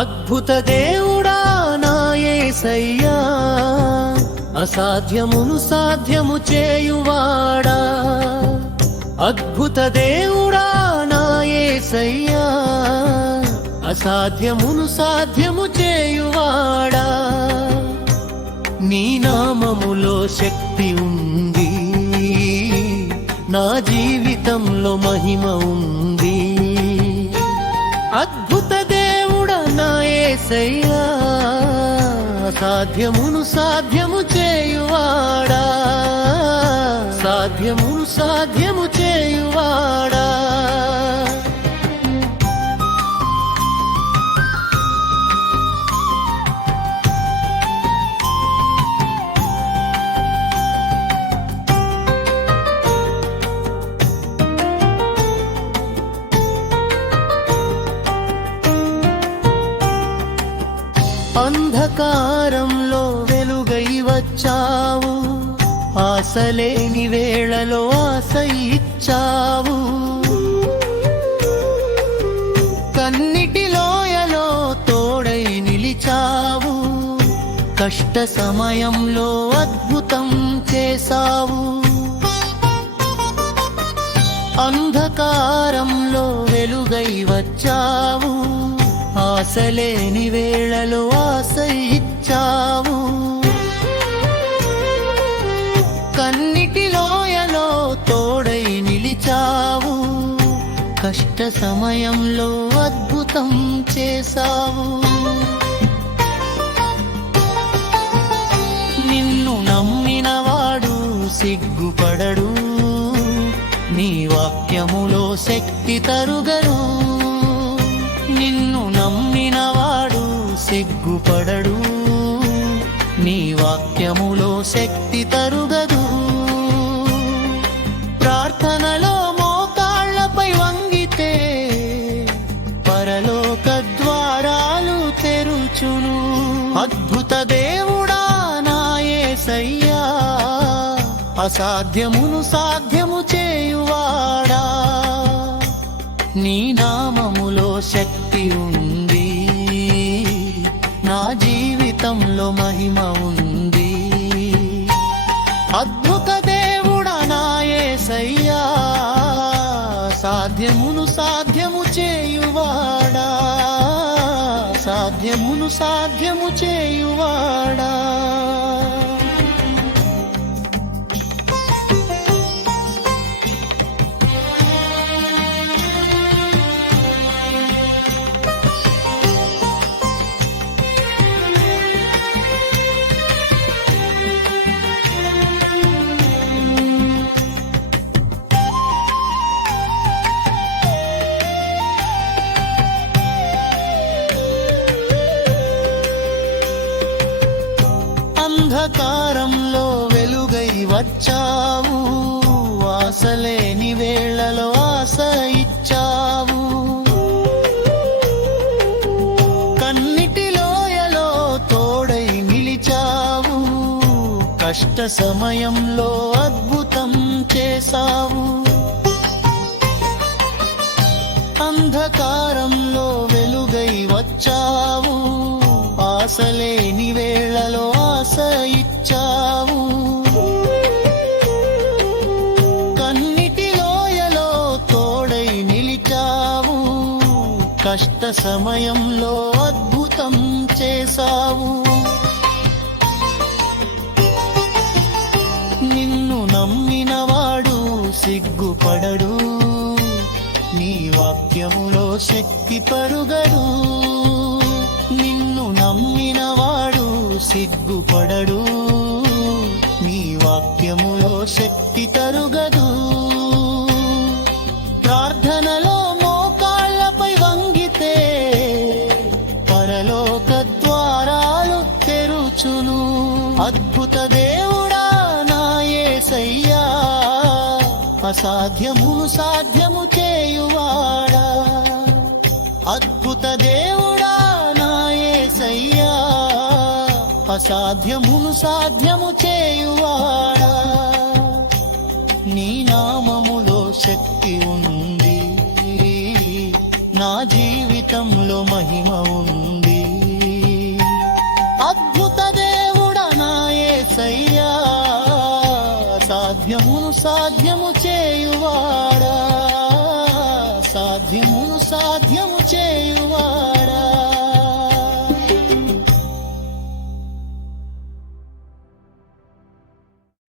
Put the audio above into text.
అద్భుత దేవుడా నా యేసయ్యా, అసాధ్యమును సాధ్యము చేయువాడా. అద్భుత దేవుడా నా యేసయ్యా, అసాధ్యమును సాధ్యము చేయువాడా. నీ నామములో శక్తి ఉంది, నా జీవితంలో మహిమ ఉంది. అద్భుత దేవుడా నా యేసయ్యా, సాధ్యమును సాధ్యము చేయువాడా, సాధ్యమును సాధ్యము చేయువాడా. అంధకారంలో వెలుగై వచ్చావు, ఆశలేని వేళలో ఆశ ఇచ్చావు. కన్నిటి లోయలో తోడై నిలిచావు, కష్ట సమయంలో అద్భుతం చేశావు. అంధకారంలో వెలుగై వచ్చావు, ఆశలేని వేళలో ఆశ ఇచ్చావు. కన్నిటి లోయలో తోడై నిలిచావు, కష్ట సమయంలో అద్భుతం చేశావు. నిన్ను నమ్మినవాడు సిగ్గుపడడు, నీ వాక్యములో శక్తి తరుగడు. నిన్ను నమ్మినవాడు సిగ్గుపడడు, నీ వాక్యములో శక్తి తరుగదు. ప్రార్థనలో మోకాళ్లపై వంగితే పరలోక ద్వారాలు తెరుచును. అద్భుత దేవుడా నా యేసయ్యా, అసాధ్యమును సాధ్యము చేయువాడా. నీ నామములో శక్తి ఉంది, నా జీవితంలో మహిమ ఉంది. అద్భుత దేవుడా నా యేసయ్యా, సాధ్యమును సాధ్యము చేయువాడా, సాధ్యమును సాధ్యము చేయువాడా. అంధకారంలో వెలుగై వచ్చావు, ఆశలేని వేళలో ఆశ ఇచ్చావు. కన్నిటి లోయలో తోడై నిలిచావు, కష్ట సమయంలో అద్భుతం చేశావు. అంధకారంలో వెలుగై వచ్చావు, ఆశలేని వేళలో ఆశ ఇచ్చావు. కన్నిటి లోయలో తోడై నిలిచావు, కష్ట సమయంలో అద్భుతం చేశావు. నిన్ను నమ్మినవాడు సిగ్గుపడడు, నీ వాక్యములో శక్తి పరుగడు. నిన్ను నమ్మినవాడు సిగ్గుపడడు, నీ వాక్యములో శక్తి తరుగదు. ప్రార్థనలో మోకాళ్లపై వంగితే పరలోక ద్వారాలు తెరుచును. అద్భుత దేవుడా నా యేసయ్యా, అసాధ్యమును సాధ్యము చేయువాడా. అద్భుత దేవుడా నా యేసయ్యా, అసాధ్యమును సాధ్యము చేయువాడా. నీ నామములో శక్తి ఉంది, నా జీవితంలో మహిమ ఉంది. అద్భుత దేవుడా నా యేసయ్యా, సాధ్యమును సాధ్యము చేయువాడా, సాధ్యమును సాధ్యము చేయువాడా.